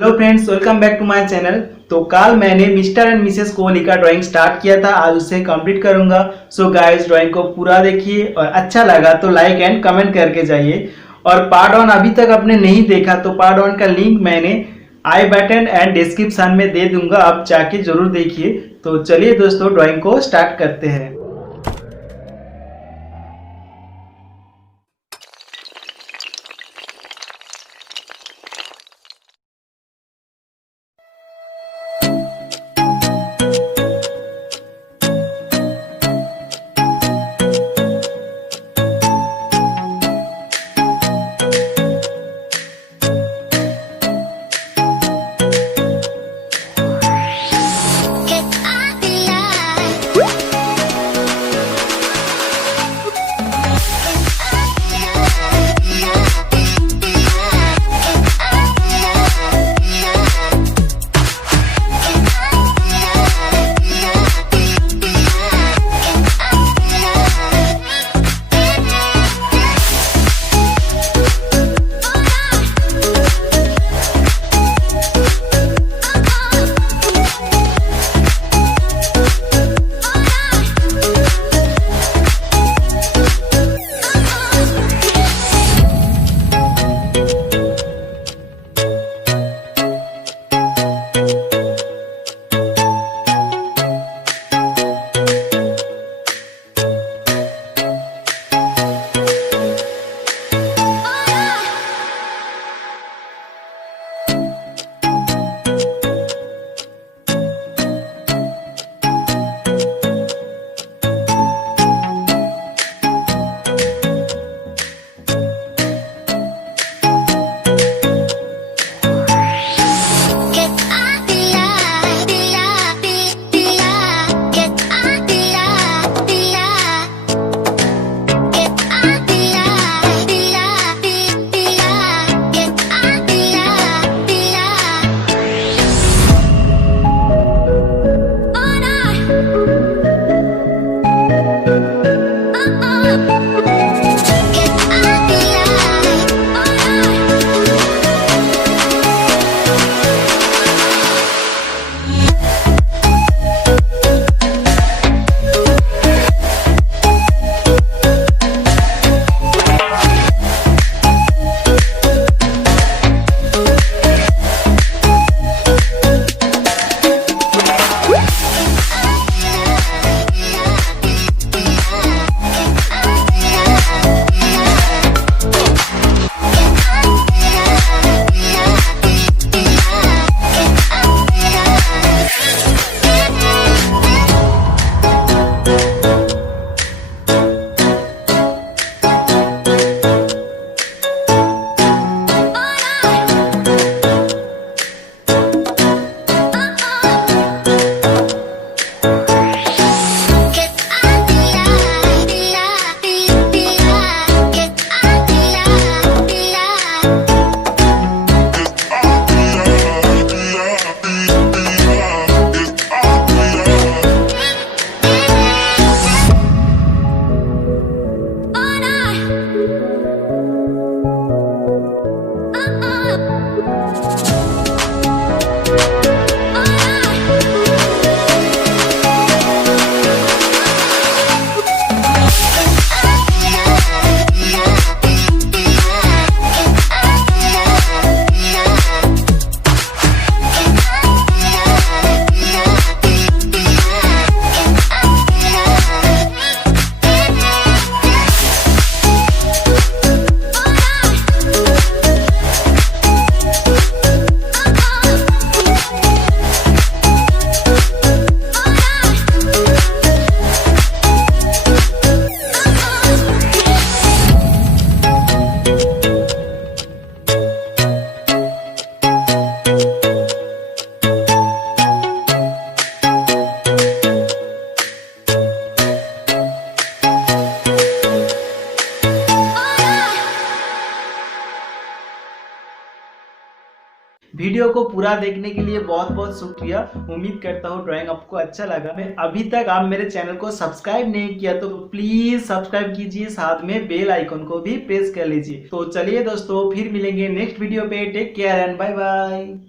Hello friends, welcome back to my channel. तो कल मैंने मिस्टर एंड मिसेस कोहली का ड्राइंग स्टार्ट किया था, आज उसे कंप्लीट करूंगा। सो गाइस, ड्राइंग को पूरा देखिए और अच्छा लगा तो लाइक एंड कमेंट करके जाइए। और पार्ट 1 अभी तक आपने नहीं देखा तो पार्ट 1 का लिंक मैंने आई बटन एंड डिस्क्रिप्शन में दे दूंगा, आप जाके जरूर देखिए। तो चलिए दोस्तों, ड्राइंग को स्टार्ट करते हैं। वीडियो को पूरा देखने के लिए बहुत बहुत शुक्रिया। उम्मीद करता हूँ ड्राइंग आपको अच्छा लगा। मैं अभी तक आप मेरे चैनल को सब्सक्राइब नहीं किया तो प्लीज सब्सक्राइब कीजिए, साथ में बेल आइकन को भी प्रेस कर लीजिए। तो चलिए दोस्तों, फिर मिलेंगे नेक्स्ट वीडियो पे। Take care and bye bye.